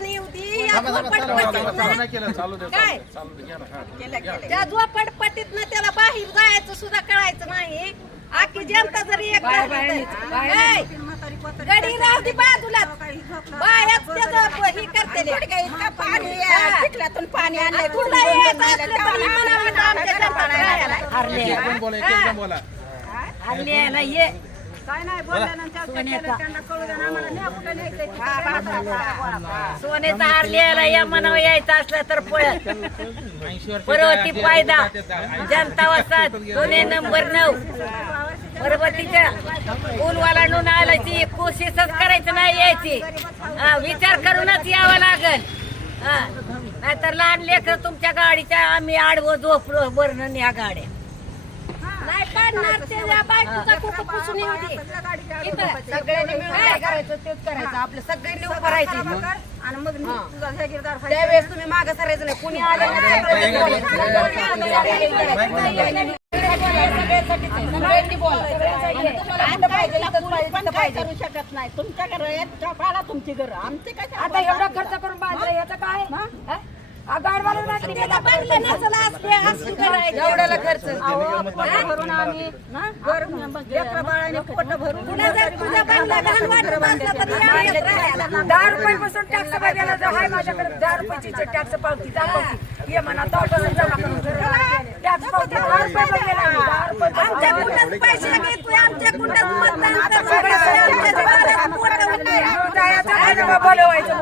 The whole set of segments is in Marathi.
नाही दे या झोपडपट्टीत ना- काय? हा. त्या झोपडपट्टीत त्याला बाहेर जायचं सुद्धा कळायचं नाही. आखी जनता जरी एक ऐ, गडी राहू दे बाजूला. बायाच त्याचं हे करते पाणी चिखलातून पाणी आणलंय तुला येत असलं तर ही म्हणावं आमच्या जनता राहायला. एक एकदम बोला एक एकदम बोला. काय नाही बोलल्यानंतर त्यांना कळू द्या ना, आम्हाला न्या सोन्याचा हार लिहायला या मनावर यायचं असलं तर पळत पर्वती फायदा जनता वसात सोने नंबर नऊ. पर्वतीच्या पूलवाला नून आलायची कोशिशच करायचं नाही यायची. विचार करूनच यावं लागल. नाहीतर लहान लेकर तुमच्या गाडीच्या आम्ही आडवं झोपलो बरणं या गाड्या. नाही काढणार त्याच्या बायकोचा कुठं पुसून येऊ दे. सगळ्यांनी मिळून काय करायचं? तेच करायचं. आपलं सगळ्यांनी उभं राहायचं आणि मग तुझा जागीरदार त्यावेळेस तुम्ही मागं सरायचं नाही. कुणी आलं करू शकत नाही. तुमच्याकडे पाडा तुमची घर. आमचे काय आता एवढा खर्च करून बांधलं याचं काय? त्याला बांधलं नसेल असते असं करायचं एवढ्याला खर्च भरून आम्ही ना, घर लेकरं बाळाने पोट भरून. दहा रुपयापासून टॅक्स भरायला जर आहे माझ्याकडे दहा रुपयाची टॅक्स पावती दाखवती ये म्हणा तेव्हापासून जमा करून टॅक्स पावती दहा रुपये भरलेला आमच्या कुठंच पैसे घेतोय आमच्या कुठंच मतदान बोलवायचं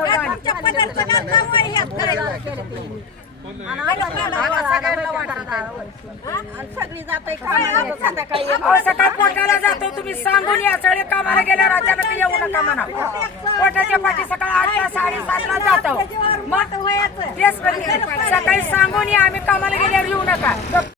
सकाळ पोटाला जातो तुम्ही सांगून या सगळे कामाला गेल्या राज्याकडे येऊ नका म्हणा पोटाच्या पाठी सकाळ आठला साडेसातला जातो मग तेच सकाळी सांगून या आम्ही कामाला गेल्यावर येऊ नका.